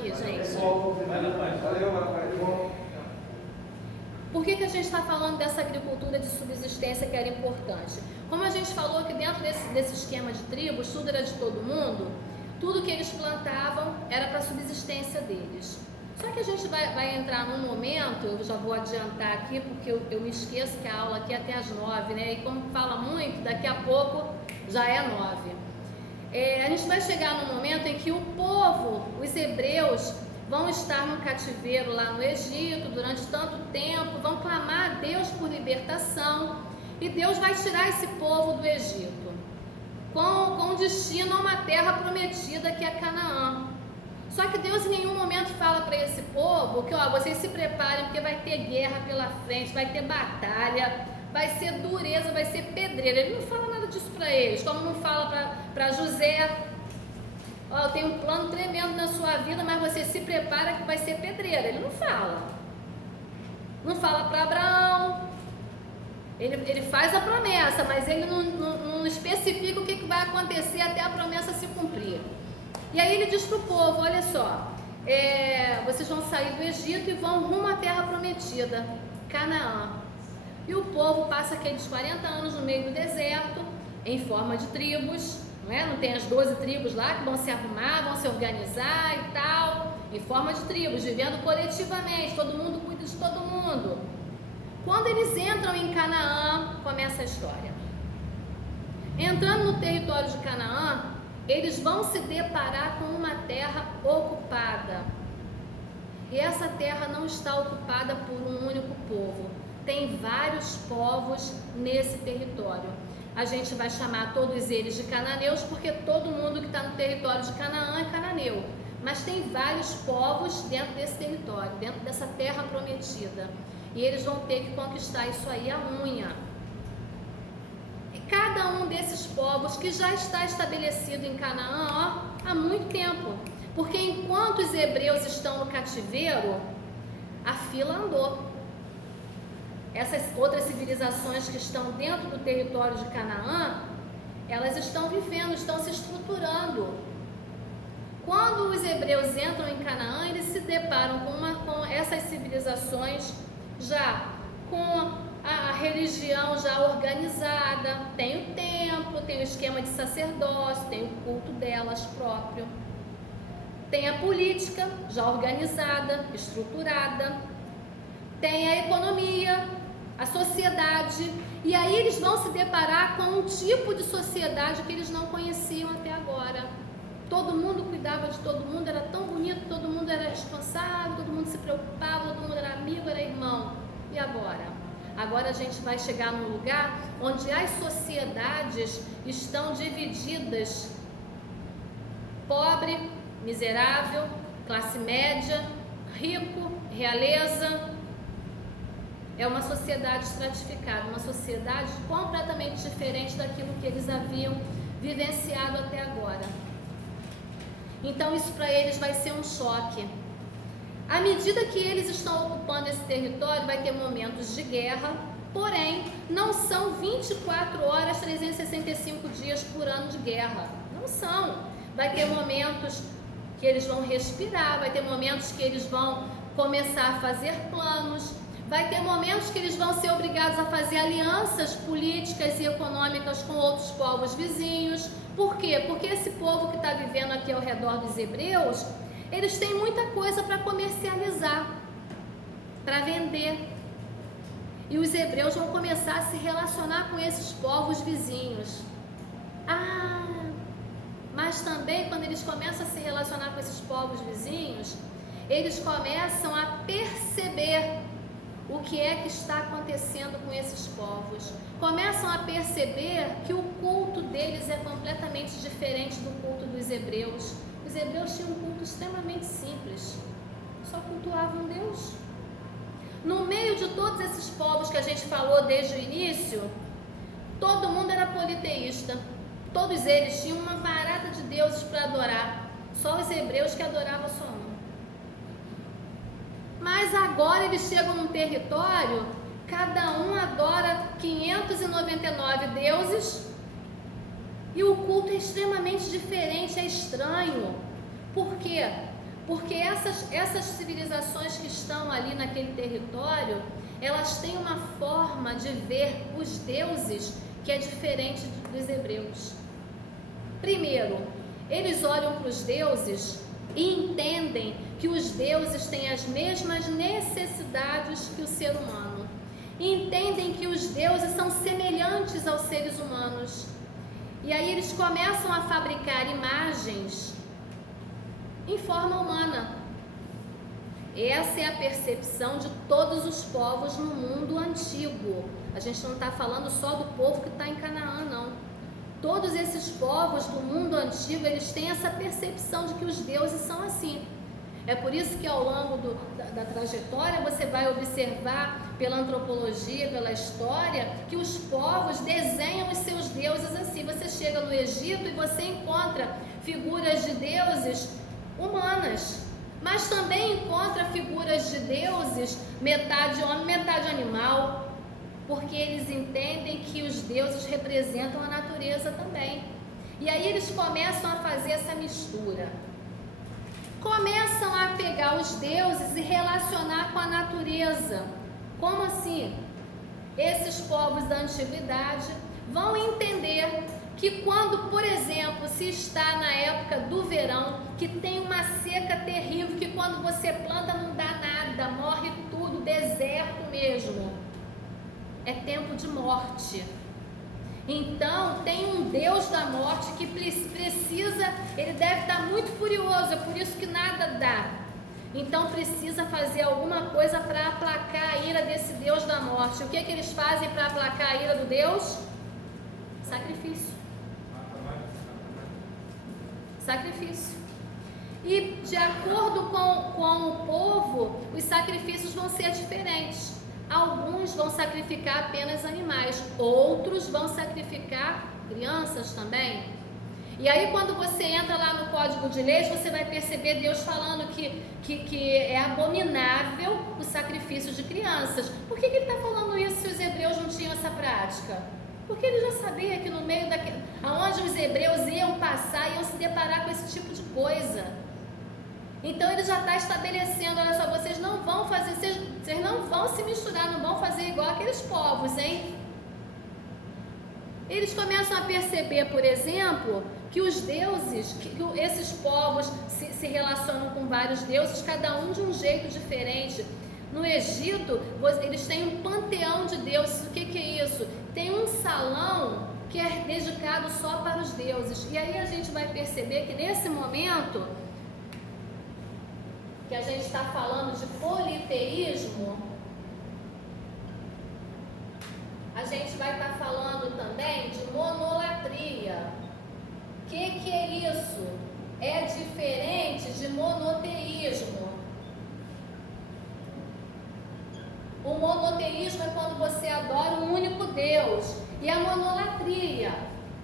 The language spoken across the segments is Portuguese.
aqui, gente. Por que a gente está falando dessa agricultura de subsistência que era importante? Como a gente falou que dentro desse esquema de tribos, tudo era de todo mundo, tudo que eles plantavam era para a subsistência deles. Só que a gente vai entrar num momento, eu já vou adiantar aqui, porque eu me esqueço que a aula aqui é até às 9, né? E como fala muito, daqui a pouco já é 9. A gente vai chegar num momento em que o povo, os hebreus, vão estar no cativeiro lá no Egito durante tanto tempo, vão clamar a Deus por libertação, e Deus vai tirar esse povo do Egito, com destino a uma terra prometida que é Canaã. Só que Deus em nenhum momento fala para esse povo que, ó, vocês se preparem porque vai ter guerra pela frente, vai ter batalha, vai ser dureza, vai ser pedreira. Ele não fala nada disso para eles, como não fala para José, ó, eu tenho um plano tremendo na sua vida, mas você se prepara que vai ser pedreira. Ele não fala. Não fala para Abraão. Ele faz a promessa, mas ele não especifica o que vai acontecer até a promessa se cumprir. E aí ele diz para o povo, olha só, vocês vão sair do Egito e vão rumo à terra prometida, Canaã. E o povo passa aqueles 40 anos no meio do deserto, em forma de tribos, não é? Não tem as 12 tribos lá que vão se arrumar, vão se organizar e tal, em forma de tribos, vivendo coletivamente, todo mundo cuida de todo mundo. Quando eles entram em Canaã, começa a história. Entrando no território de Canaã, eles vão se deparar com uma terra ocupada. E essa terra não está ocupada por um único povo. Tem vários povos nesse território. A gente vai chamar todos eles de cananeus, porque todo mundo que está no território de Canaã é cananeu. Mas tem vários povos dentro desse território, dentro dessa terra prometida. E eles vão ter que conquistar isso aí à unha. Cada um desses povos que já está estabelecido em Canaã há muito tempo, porque enquanto os hebreus estão no cativeiro, a fila andou. Essas outras civilizações que estão dentro do território de Canaã, elas estão vivendo, estão se estruturando. Quando os hebreus entram em Canaã, eles se deparam com essas civilizações já com a religião já organizada, tem o templo, tem o esquema de sacerdócio, tem o culto delas próprio, tem a política já organizada, estruturada, tem a economia, a sociedade, e aí eles vão se deparar com um tipo de sociedade que eles não conheciam até agora. Todo mundo cuidava de todo mundo, era tão bonito, todo mundo era responsável, todo mundo se preocupava, todo mundo era amigo, era irmão. E agora? Agora a gente vai chegar num lugar onde as sociedades estão divididas: pobre, miserável, classe média, rico, realeza. É uma sociedade estratificada, uma sociedade completamente diferente daquilo que eles haviam vivenciado até agora. Então isso para eles vai ser um choque. À medida que eles estão ocupando esse território, vai ter momentos de guerra, porém, não são 24 horas, 365 dias por ano de guerra. Não são. Vai ter momentos que eles vão respirar, vai ter momentos que eles vão começar a fazer planos, vai ter momentos que eles vão ser obrigados a fazer alianças políticas e econômicas com outros povos vizinhos. Por quê? Porque esse povo que está vivendo aqui ao redor dos hebreus, eles têm muita coisa para comercializar, para vender. E os hebreus vão começar a se relacionar com esses povos vizinhos. Mas também quando eles começam a se relacionar com esses povos vizinhos, eles começam a perceber o que é que está acontecendo com esses povos. Começam a perceber que o culto deles é completamente diferente do culto dos hebreus. Os hebreus tinham um culto extremamente simples, só cultuavam Deus. No meio de todos esses povos que a gente falou desde o início, todo mundo era politeísta. Todos eles tinham uma varada de deuses para adorar. Só os hebreus que adoravam só um. Mas agora eles chegam num território, cada um adora 599 deuses, e o culto é extremamente diferente, é estranho. Por quê? Porque essas civilizações que estão ali naquele território, elas têm uma forma de ver os deuses que é diferente dos hebreus. Primeiro, eles olham para os deuses e entendem que os deuses têm as mesmas necessidades que o ser humano. E entendem que os deuses são semelhantes aos seres humanos. E aí eles começam a fabricar imagens em forma humana. Essa é a percepção de todos os povos no mundo antigo. A gente não está falando só do povo que está em Canaã, não. Todos esses povos do mundo antigo, eles têm essa percepção de que os deuses são assim. É por isso que ao longo da trajetória você vai observar pela antropologia, pela história, que os povos desenham os seus deuses assim. Você chega no Egito e você encontra figuras de deuses humanas, mas também encontra figuras de deuses metade homem, metade animal, porque eles entendem que os deuses representam a natureza também. E aí eles começam a fazer essa mistura. Começam a pegar os deuses e relacionar com a natureza. Como assim? Esses povos da antiguidade vão entender que quando, por exemplo, se está na época do verão, que tem uma seca terrível, que quando você planta não dá nada, morre tudo, deserto mesmo. É tempo de morte. Então, tem um Deus da morte que precisa, ele deve estar muito furioso, é por isso que nada dá. Então, precisa fazer alguma coisa para aplacar a ira desse Deus da morte. O que é que eles fazem para aplacar a ira do Deus? Sacrifício. Sacrifício. E, de acordo com o povo, os sacrifícios vão ser diferentes. Alguns vão sacrificar apenas animais, outros vão sacrificar crianças também. E aí quando você entra lá no Código de Leis, você vai perceber Deus falando que é abominável o sacrifício de crianças. Por que ele está falando isso se os hebreus não tinham essa prática? Porque ele já sabia que no meio aonde os hebreus iam passar, iam se deparar com esse tipo de coisa. Então ele já está estabelecendo, olha só, vocês não vão fazer, vocês não vão se misturar, não vão fazer igual aqueles povos, hein? Eles começam a perceber, por exemplo, que os deuses, que esses povos se relacionam com vários deuses, cada um de um jeito diferente. No Egito, eles têm um panteão de deuses. O que é isso? Tem um salão que é dedicado só para os deuses. E aí a gente vai perceber que nesse momento que a gente está falando de politeísmo, a gente vai estar falando também de monolatria. O que é isso? É diferente de monoteísmo. O monoteísmo é quando você adora um único Deus. E a monolatria,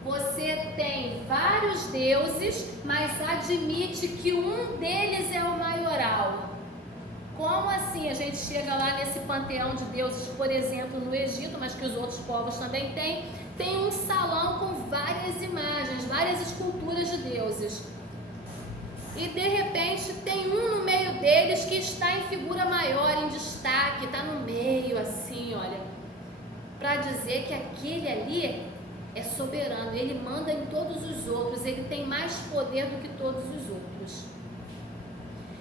você tem vários deuses, mas admite que um deles é o maioral. Como assim a gente chega lá nesse panteão de deuses, por exemplo, no Egito, mas que os outros povos também têm, tem um salão com várias imagens, várias esculturas de deuses. E de repente tem um no meio deles que está em figura maior, em destaque, está no meio assim, olha, para dizer que aquele ali é soberano, ele manda em todos os outros, ele tem mais poder do que todos os outros.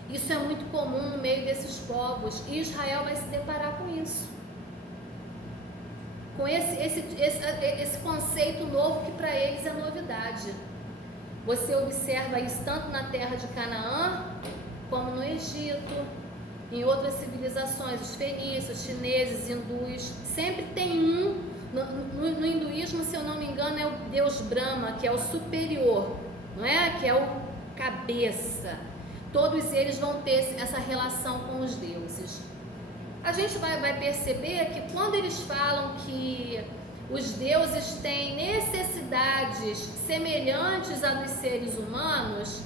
Isso é muito comum no meio desses povos e Israel vai se deparar com isso. Com esse conceito novo que para eles é novidade. Você observa isso tanto na terra de Canaã, como no Egito, em outras civilizações, os fenícios, chineses, hindus. Sempre tem um. No hinduísmo, se eu não me engano, é o deus Brahma, que é o superior, não é? Que é o cabeça. Todos eles vão ter essa relação com os deuses. A gente vai perceber que quando eles falam que os deuses têm necessidades semelhantes à dos seres humanos,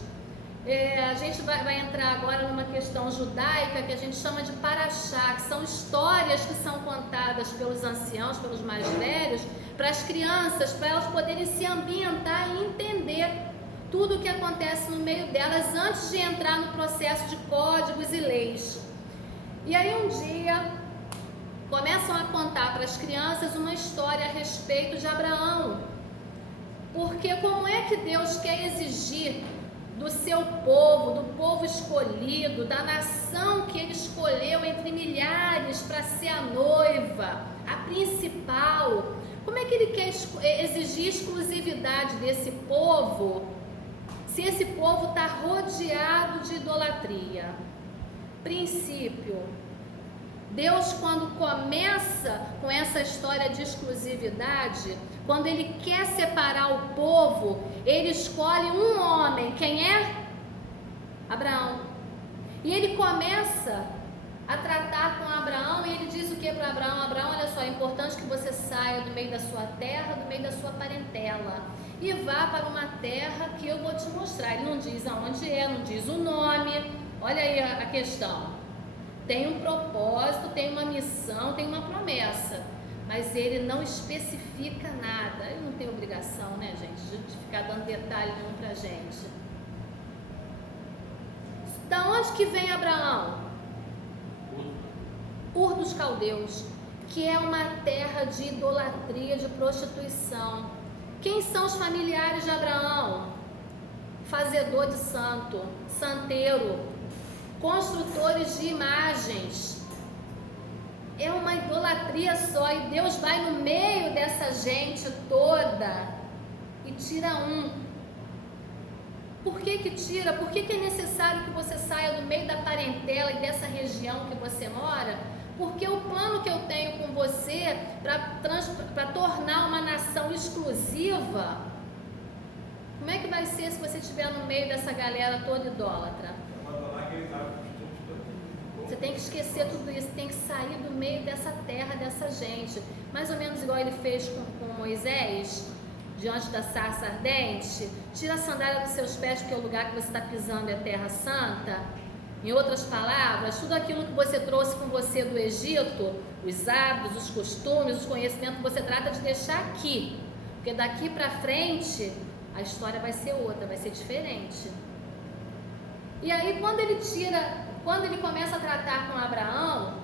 a gente vai entrar agora numa questão judaica que a gente chama de paraxá, que são histórias que são contadas pelos anciãos, pelos mais velhos, para as crianças, para elas poderem se ambientar e entender tudo o que acontece no meio delas antes de entrar no processo de códigos e leis. E aí um dia começam a contar para as crianças uma história a respeito de Abraão. Porque como é que Deus quer exigir do seu povo, do povo escolhido, da nação que ele escolheu entre milhares para ser a noiva, a principal, como é que ele quer exigir exclusividade desse povo, se esse povo está rodeado de idolatria? Princípio: Deus, quando começa com essa história de exclusividade, quando ele quer separar o povo, ele escolhe um homem. Quem é? Abraão. E ele começa a tratar com Abraão e ele diz o que para Abraão? Abraão, olha só, é importante que você saia do meio da sua terra, do meio da sua parentela e vá para uma terra que eu vou te mostrar. Ele não diz aonde é, não diz o nome. Olha aí a questão. Tem um propósito, tem uma missão, tem uma promessa, mas ele não especifica nada. Ele não tem obrigação, né, gente, de ficar dando detalhe nenhum pra gente. Da onde que vem Abraão? Ur dos Caldeus, que é uma terra de idolatria, de prostituição. Quem são os familiares de Abraão? Fazedor de santo, santeiro, construtores de imagens. É uma idolatria só, e Deus vai no meio dessa gente toda e tira um. Por que que tira? Por que que é necessário que você saia do meio da parentela e dessa região que você mora? Porque o plano que eu tenho com você para tornar uma nação exclusiva, como é que vai ser se você estiver no meio dessa galera toda idólatra? Você tem que esquecer tudo isso, tem que sair do meio dessa terra, dessa gente. Mais ou menos igual ele fez com Moisés, diante da sarça ardente. Tira a sandália dos seus pés, porque o lugar que você está pisando é terra santa. Em outras palavras, tudo aquilo que você trouxe com você do Egito, os hábitos, os costumes, os conhecimentos, você trata de deixar aqui. Porque daqui para frente, a história vai ser outra, vai ser diferente. E aí, quando ele começa a tratar com Abraão,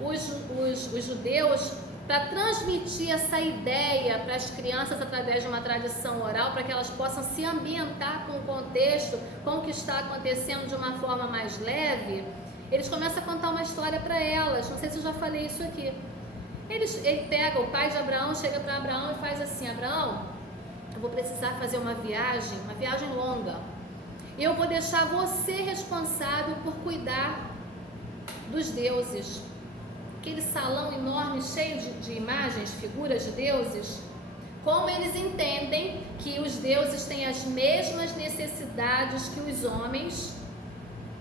os judeus, para transmitir essa ideia para as crianças através de uma tradição oral, para que elas possam se ambientar com o contexto, com o que está acontecendo de uma forma mais leve, eles começam a contar uma história para elas. Não sei se eu já falei isso aqui. Ele pega, o pai de Abraão chega para Abraão e faz assim: Abraão, eu vou precisar fazer uma viagem longa. Eu vou deixar você responsável por cuidar dos deuses. Aquele salão enorme, cheio de imagens, figuras de deuses. Como eles entendem que os deuses têm as mesmas necessidades que os homens,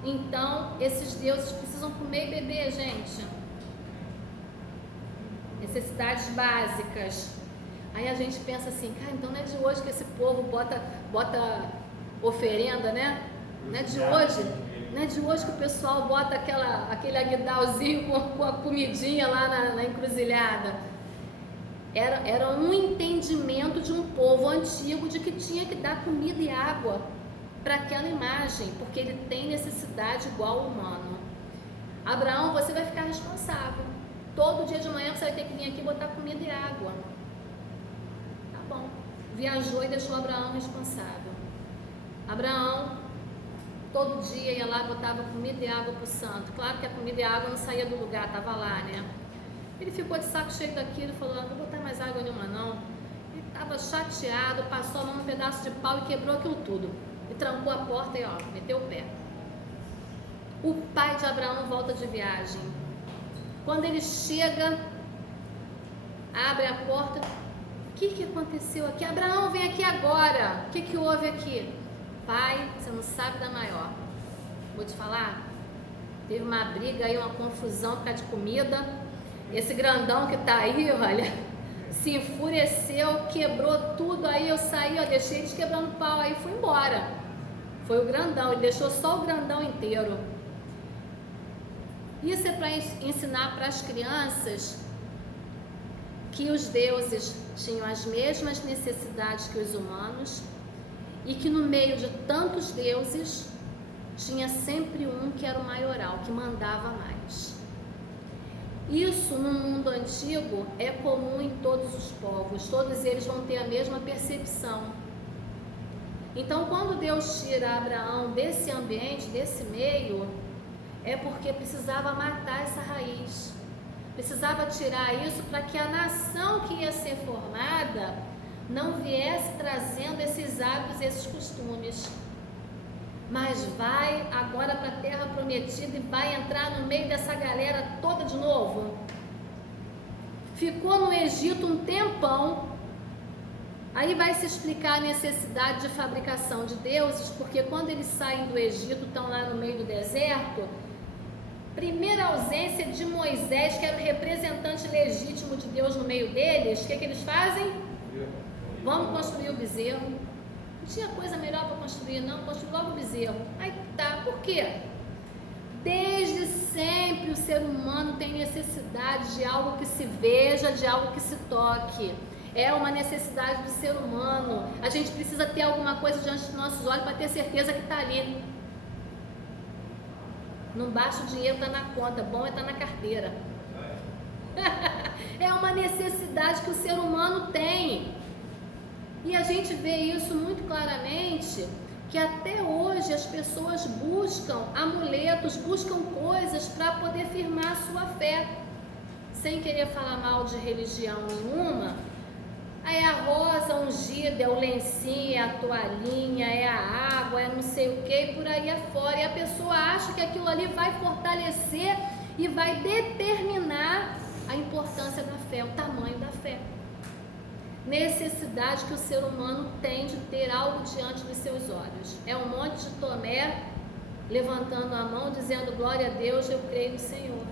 então esses deuses precisam comer e beber, gente. Necessidades básicas. Aí a gente pensa assim: cara, então não é de hoje que esse povo bota oferenda, né? Não é de hoje. Não é de hoje que o pessoal bota aquele aguidalzinho com a comidinha lá na encruzilhada. Era um entendimento de um povo antigo de que tinha que dar comida e água para aquela imagem, porque ele tem necessidade igual ao humano. Abraão, você vai ficar responsável. Todo dia de manhã você vai ter que vir aqui botar comida e água. Tá bom. Viajou e deixou Abraão responsável. Abraão todo dia ia lá, botava comida e água para o santo. Claro que a comida e a água não saía do lugar, estava lá, né? Ele ficou de saco cheio daquilo, falou: não vou botar mais água nenhuma não. Ele estava chateado, passou a mão num pedaço de pau e quebrou aquilo tudo. E trancou a porta e meteu o pé. O pai de Abraão volta de viagem. Quando ele chega, abre a porta: o que aconteceu aqui? Abraão, vem aqui agora. O que houve aqui? Pai, você não sabe da maior. Vou te falar, teve uma briga aí, uma confusão por causa de comida. Esse grandão que tá aí, olha, se enfureceu, quebrou tudo. Aí eu saí, deixei eles quebrando pau, aí fui embora. Foi o grandão, ele deixou só o grandão inteiro. Isso é para ensinar para as crianças que os deuses tinham as mesmas necessidades que os humanos e que no meio de tantos deuses tinha sempre um que era o maioral, que mandava mais. Isso no mundo antigo é comum em todos os povos, todos eles vão ter a mesma percepção. Então, quando Deus tira Abraão desse ambiente, desse meio, é porque precisava matar essa raiz, precisava tirar isso para que a nação que ia ser formada não viesse trazendo esses hábitos, esses costumes, mas vai agora para a terra prometida e vai entrar no meio dessa galera toda de novo. Ficou no Egito um tempão, aí vai se explicar a necessidade de fabricação de deuses, porque quando eles saem do Egito, estão lá no meio do deserto, primeira ausência de Moisés, que era o representante legítimo de Deus no meio deles, o que eles fazem? Vamos construir o bezerro. Não tinha coisa melhor para construir, não, construir logo o bezerro. Aí tá, por quê? Desde sempre o ser humano tem necessidade de algo que se veja, de algo que se toque. É uma necessidade do ser humano. A gente precisa ter alguma coisa diante dos nossos olhos para ter certeza que está ali. Não basta o dinheiro estar na conta, bom é estar na carteira. É uma necessidade que o ser humano tem. E a gente vê isso muito claramente, que até hoje as pessoas buscam amuletos, buscam coisas para poder firmar a sua fé. Sem querer falar mal de religião nenhuma, aí a rosa ungida, é o lencinho, é a toalhinha, é a água, é não sei o que, e por aí afora. E a pessoa acha que aquilo ali vai fortalecer e vai determinar a importância da fé, o tamanho da fé. Necessidade que o ser humano tem de ter algo diante dos seus olhos. É um monte de Tomé levantando a mão, dizendo glória a Deus, eu creio no Senhor.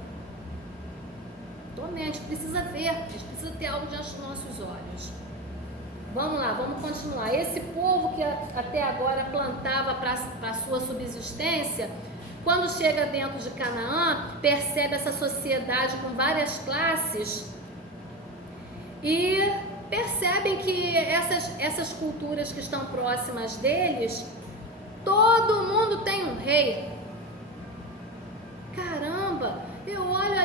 Tomé, a gente precisa ver, a gente precisa ter algo diante dos nossos olhos. Vamos lá, vamos continuar. Esse povo que até agora plantava para a sua subsistência, quando chega dentro de Canaã, percebe essa sociedade com várias classes e percebem que essas culturas que estão próximas deles, todo mundo tem um rei. Caramba, eu olho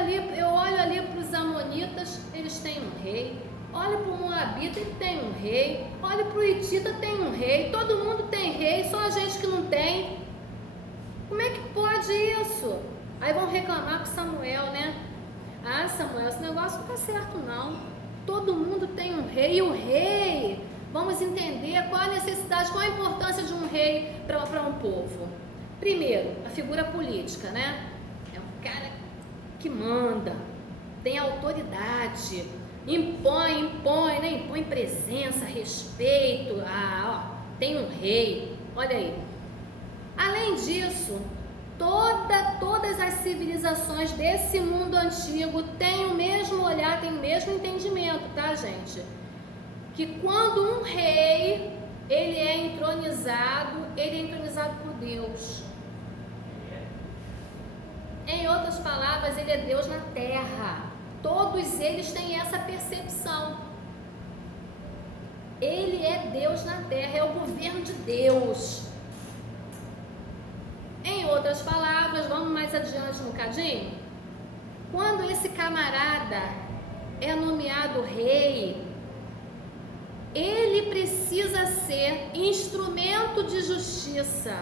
ali para os amonitas, eles têm um rei. Olho para o moabita, ele tem um rei. Olho para o hitita, tem um rei. Todo mundo tem rei, só a gente que não tem. Como é que pode isso? Aí vão reclamar com Samuel, né? Ah, Samuel, esse negócio não está certo não. Todo mundo tem um rei, e o rei, vamos entender qual a necessidade, qual a importância de um rei para um povo. Primeiro, a figura política, né? É um cara que manda, tem autoridade, impõe, né? Impõe presença, respeito, tem um rei, olha aí. Além disso, todas as civilizações desse mundo antigo têm o mesmo olhar, têm o mesmo entendimento, tá, gente? Que quando um rei, ele é entronizado por Deus. Em outras palavras, ele é Deus na terra. Todos eles têm essa percepção. Ele é Deus na terra, é o governo de Deus. Em outras palavras, vamos mais adiante um bocadinho. Quando esse camarada é nomeado rei, ele precisa ser instrumento de justiça.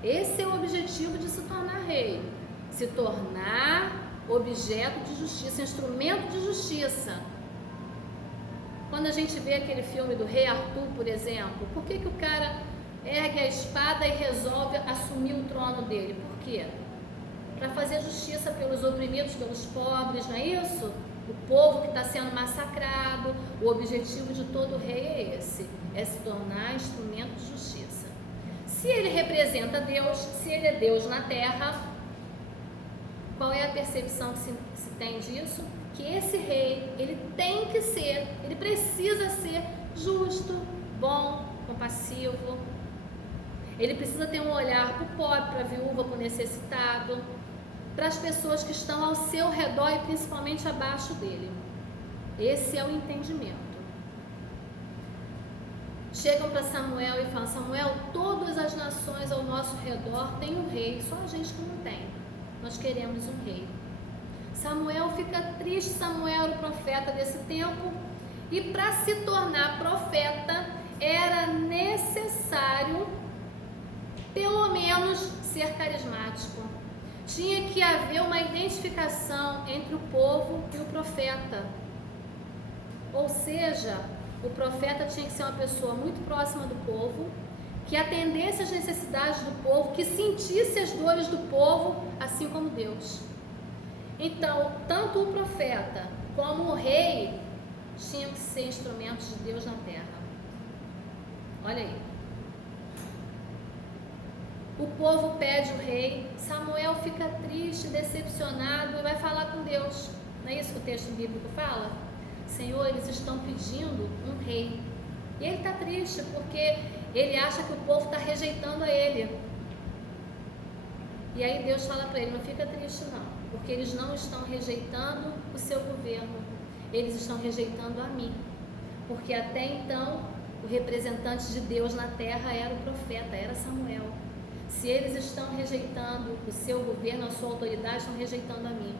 Esse é o objetivo de se tornar rei. Se tornar objeto de justiça, instrumento de justiça. Quando a gente vê aquele filme do Rei Arthur, por exemplo, por que o cara ergue a espada e resolve assumir o trono dele? Por quê? Para fazer justiça pelos oprimidos, pelos pobres, não é isso? O povo que está sendo massacrado. O objetivo de todo rei é esse, é se tornar instrumento de justiça. Se ele representa Deus, se ele é Deus na terra, qual é a percepção que se tem disso? Que esse rei, ele tem que ser, ele precisa ser justo, bom, compassivo. Ele precisa ter um olhar para o pobre, para a viúva, para o necessitado, para as pessoas que estão ao seu redor e principalmente abaixo dele. Esse é o entendimento. chegam para Samuel e falam: Samuel, todas as nações ao nosso redor têm um rei, só a gente que não tem. Nós queremos um rei. Samuel fica triste. Samuel era o profeta desse tempo, e para se tornar profeta era necessário pelo menos ser carismático. Tinha que haver uma identificação entre o povo e o profeta. Ou seja, o profeta tinha que ser uma pessoa muito próxima do povo, que atendesse às necessidades do povo, que sentisse as dores do povo, assim como Deus. Então, tanto o profeta como o rei tinham que ser instrumentos de Deus na terra. Olha aí. O povo pede o rei. Samuel fica triste, decepcionado e vai falar com Deus. Não é isso que o texto bíblico fala? Senhor, eles estão pedindo um rei. E ele está triste porque ele acha que o povo está rejeitando a ele. E aí Deus fala para ele: não fica triste não, porque eles não estão rejeitando o seu governo, eles estão rejeitando a mim. Porque até então o representante de Deus na terra era o profeta, era Samuel. Se eles estão rejeitando o seu governo, a sua autoridade, estão rejeitando a mim.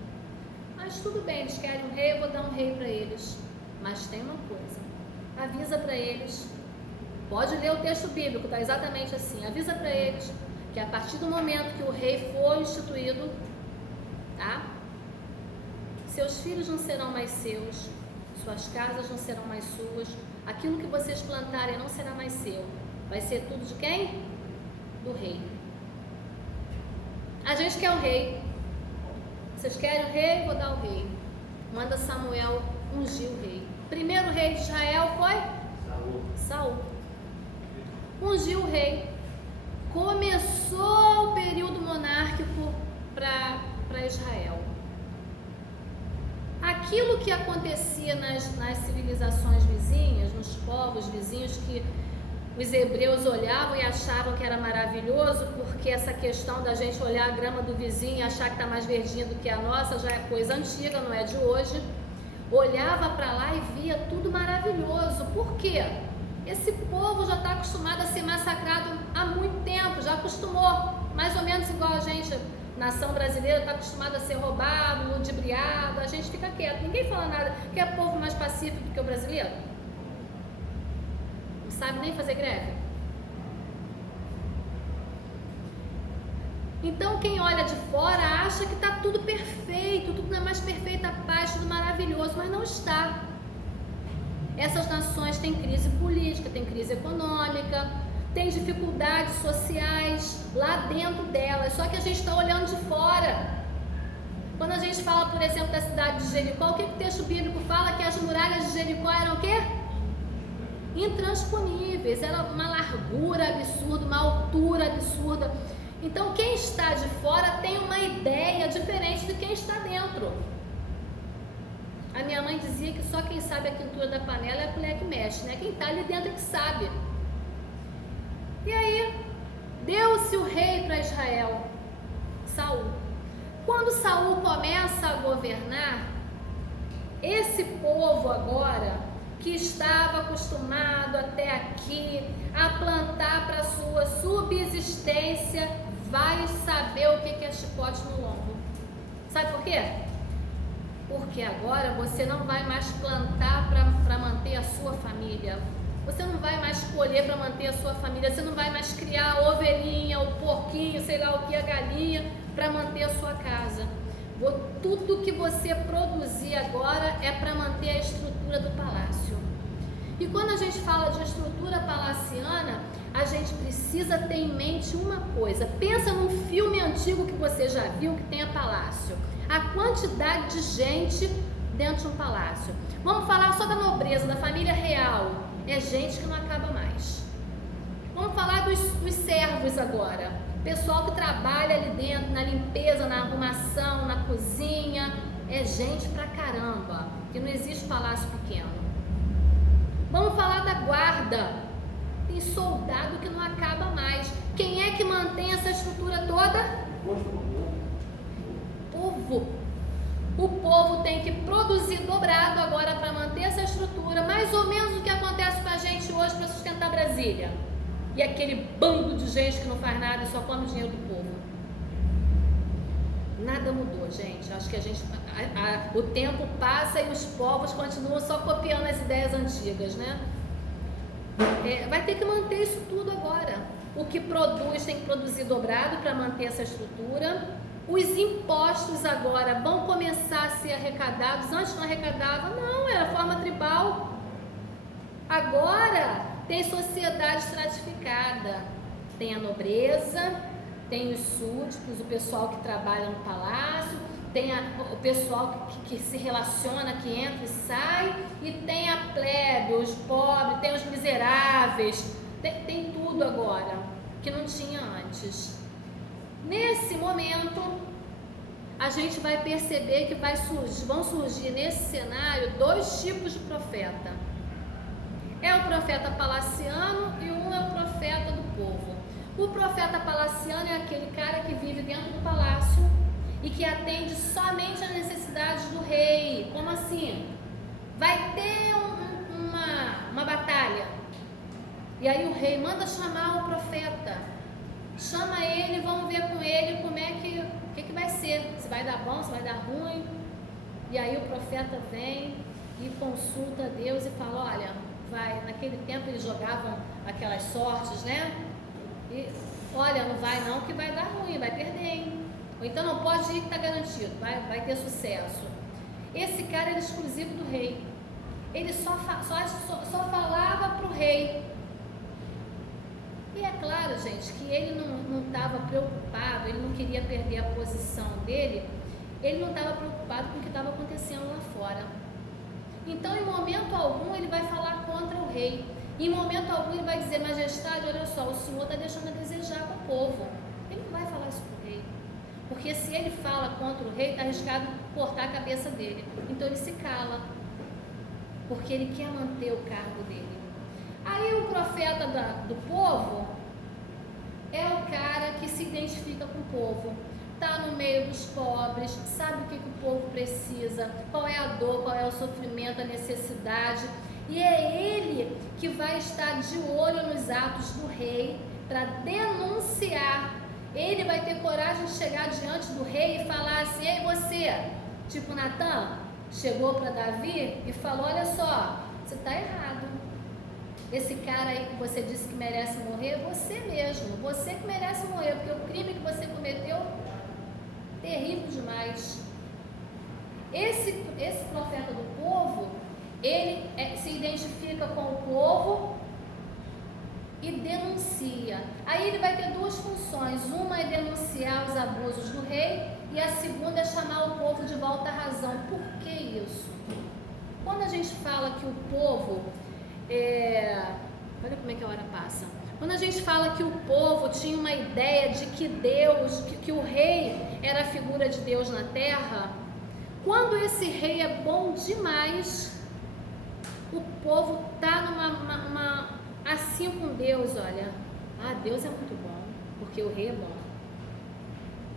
Mas tudo bem, eles querem um rei, eu vou dar um rei para eles. Mas tem uma coisa, avisa para eles, pode ler o texto bíblico, está exatamente assim, avisa para eles que a partir do momento que o rei for instituído, tá? Seus filhos não serão mais seus, suas casas não serão mais suas, aquilo que vocês plantarem não será mais seu, vai ser tudo de quem? Do rei. A gente quer o rei. Vocês querem o rei? Vou dar o rei. Manda Samuel ungir o rei. Primeiro rei de Israel foi? Saul. Ungiu o rei. Começou o período monárquico para Israel. Aquilo que acontecia nas civilizações vizinhas, nos povos vizinhos, que os hebreus olhavam e achavam que era maravilhoso, porque essa questão da gente olhar a grama do vizinho e achar que está mais verdinha do que a nossa já é coisa antiga, não é de hoje. Olhava para lá e via tudo maravilhoso. Por quê? Esse povo já está acostumado a ser massacrado há muito tempo, já acostumou, mais ou menos igual a gente, nação brasileira, está acostumada a ser roubado, ludibriado, a gente fica quieto, ninguém fala nada. Quer povo mais pacífico do que o brasileiro? Não sabe nem fazer greve? Então quem olha de fora acha que está tudo perfeito, tudo na mais perfeita paz, tudo maravilhoso, mas não está. Essas nações têm crise política, têm crise econômica, têm dificuldades sociais lá dentro delas, só que a gente está olhando de fora. Quando a gente fala, por exemplo, da cidade de Jericó, o que o texto bíblico fala? Que as muralhas de Jericó eram o quê? Intransponíveis, era uma largura absurda, uma altura absurda. Então quem está de fora tem uma ideia diferente de quem está dentro. A minha mãe dizia que só quem sabe a quintura da panela é a colher que mexe, né? Quem está ali dentro é que sabe. E aí, deu-se o rei para Israel, Saul. Quando Saul começa a governar, esse povo agora, que estava acostumado até aqui a plantar para sua subsistência, vai saber o que é chicote no lombo. Sabe por quê? Porque agora você não vai mais plantar para manter a sua família. Você não vai mais colher para manter a sua família. Você não vai mais criar a ovelhinha, o porquinho, sei lá o que, a galinha, para manter a sua casa. Tudo que você produzir agora é para manter a estrutura do palácio. E quando a gente fala de estrutura palaciana, a gente precisa ter em mente uma coisa. Pensa num filme antigo que você já viu que tenha palácio. A quantidade de gente dentro de um palácio. Vamos falar só da nobreza, da família real. É gente que não acaba mais. Vamos falar dos servos agora. Pessoal que trabalha ali dentro, na limpeza, na arrumação, na cozinha. É gente pra caramba, que não existe palácio pequeno. Vamos falar da guarda. Tem soldado que não acaba mais. Quem é que mantém essa estrutura toda? Povo. O povo tem que produzir dobrado agora para manter essa estrutura, mais ou menos o que acontece com a gente hoje para sustentar Brasília. E aquele bando de gente que não faz nada e só come o dinheiro do povo. Nada mudou, gente. Acho que o tempo passa e os povos continuam só copiando as ideias antigas, né? Vai ter que manter isso tudo agora. O que produz tem que produzir dobrado para manter essa estrutura. Os impostos agora vão começar a ser arrecadados. Antes não arrecadava, não, era forma tribal. Agora tem sociedade estratificada. Tem a nobreza, tem os súditos, o pessoal que trabalha no palácio, tem o pessoal que se relaciona, que entra e sai, e tem a plebe, os pobres, tem os miseráveis, tem tudo agora, que não tinha antes. Nesse momento, a gente vai perceber que vão surgir nesse cenário 2 tipos de profeta. É o profeta palaciano e um é o profeta do povo. O profeta palaciano é aquele cara que vive dentro do palácio e que atende somente às necessidades do rei. Como assim? Vai ter uma batalha. E aí o rei manda chamar o profeta. Chama ele, vamos ver com ele como o que vai ser. Se vai dar bom, se vai dar ruim. E aí o profeta vem e consulta a Deus e fala, olha, naquele tempo eles jogavam aquelas sortes, né? E olha, não vai não que vai dar ruim, vai perder, hein? Ou então não pode ir que está garantido, vai ter sucesso. Esse cara era exclusivo do rei. Ele só falava para o rei. E é claro, gente, que ele não estava preocupado, ele não queria perder a posição dele, ele não estava preocupado com o que estava acontecendo lá fora. Então, em momento algum, ele vai falar contra o rei. Em momento algum, ele vai dizer, majestade, olha só, o senhor está deixando a desejar com o povo. Ele não vai falar isso para o rei. Porque se ele fala contra o rei, está arriscado cortar a cabeça dele. Então, ele se cala. Porque ele quer manter o cargo dele. Aí, o profeta do povo é o cara que se identifica com o povo. Está no meio dos pobres, sabe o que o povo precisa, qual é a dor, qual é o sofrimento, a necessidade. E é ele que vai estar de olho nos atos do rei para denunciar. Ele vai ter coragem de chegar diante do rei e falar assim, ei você, tipo Natan, chegou para Davi e falou, olha só, você está errado. Esse cara aí que você disse que merece morrer, você mesmo, você que merece morrer, porque o crime que você cometeu, terrível demais. Esse profeta do povo, ele se identifica com o povo e denuncia. Aí ele vai ter 2 funções. Uma é denunciar os abusos do rei e a segunda é chamar o povo de volta à razão. Por que isso? Quando a gente fala que o povo... Olha como é que a hora passa. Quando a gente fala que o povo tinha uma ideia de que Deus, que o rei era a figura de Deus na terra, quando esse rei é bom demais, o povo está assim com Deus, olha. Deus é muito bom, porque o rei é bom.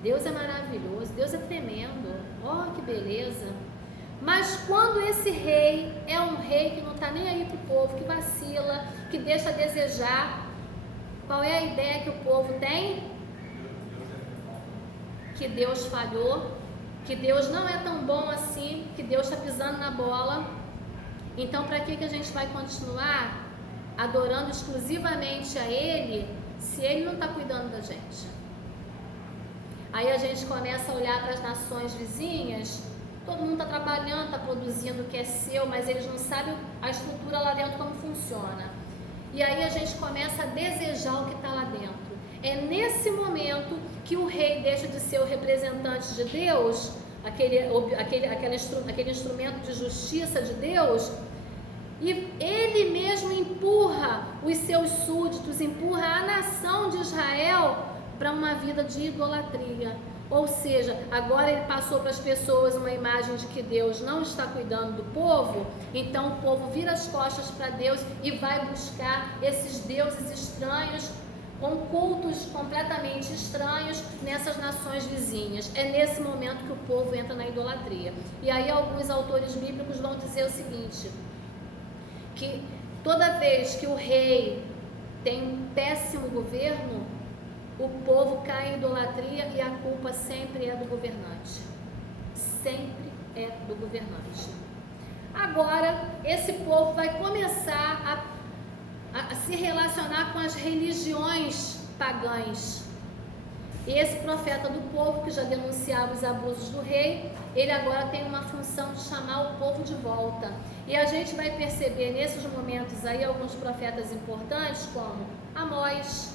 Deus é maravilhoso, Deus é tremendo. Que beleza. Mas quando esse rei é um rei que não está nem aí para o povo, que vacila, que deixa a desejar, qual é a ideia que o povo tem? Que Deus falhou, que Deus não é tão bom assim, que Deus está pisando na bola. Então, para que a gente vai continuar adorando exclusivamente a Ele, se Ele não está cuidando da gente? Aí a gente começa a olhar para as nações vizinhas. Todo mundo está trabalhando, está produzindo o que é seu, mas eles não sabem a estrutura lá dentro como funciona. E aí a gente começa a desejar o que está lá dentro. É nesse momento que o rei deixa de ser o representante de Deus, aquele instrumento de justiça de Deus, e ele mesmo empurra os seus súditos, empurra a nação de Israel para uma vida de idolatria. Ou seja, agora ele passou para as pessoas uma imagem de que Deus não está cuidando do povo, então o povo vira as costas para Deus e vai buscar esses deuses estranhos, com cultos completamente estranhos nessas nações vizinhas. É nesse momento que o povo entra na idolatria. E aí alguns autores bíblicos vão dizer o seguinte, que toda vez que o rei tem um péssimo governo, o povo cai em idolatria e a culpa sempre é do governante. Sempre é do governante. Agora, esse povo vai começar a se relacionar com as religiões pagãs. E esse profeta do povo, que já denunciava os abusos do rei, ele agora tem uma função de chamar o povo de volta. E a gente vai perceber nesses momentos aí alguns profetas importantes, como Amós.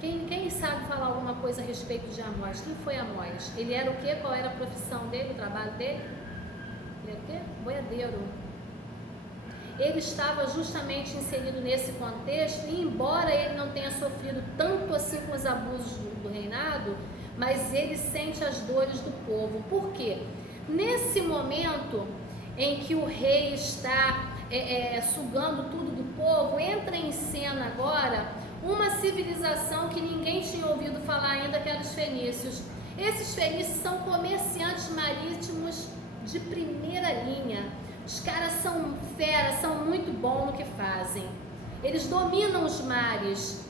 Quem sabe falar alguma coisa a respeito de Amós? Quem foi Amós? Ele era o quê? Qual era a profissão dele, o trabalho dele? Ele era o quê? Boiadeiro. Ele estava justamente inserido nesse contexto, e embora ele não tenha sofrido tanto assim com os abusos do reinado, mas ele sente as dores do povo. Por quê? Nesse momento em que o rei está sugando tudo do povo, entra em cena agora uma civilização que ninguém tinha ouvido falar ainda, que eram os fenícios. Esses fenícios são comerciantes marítimos de primeira linha. Os caras são feras, são muito bons no que fazem. Eles dominam os mares.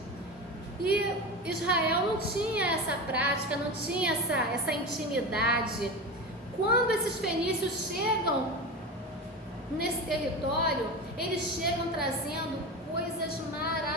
E Israel não tinha essa prática, não tinha essa intimidade. Quando esses fenícios chegam nesse território, eles chegam trazendo coisas maravilhosas.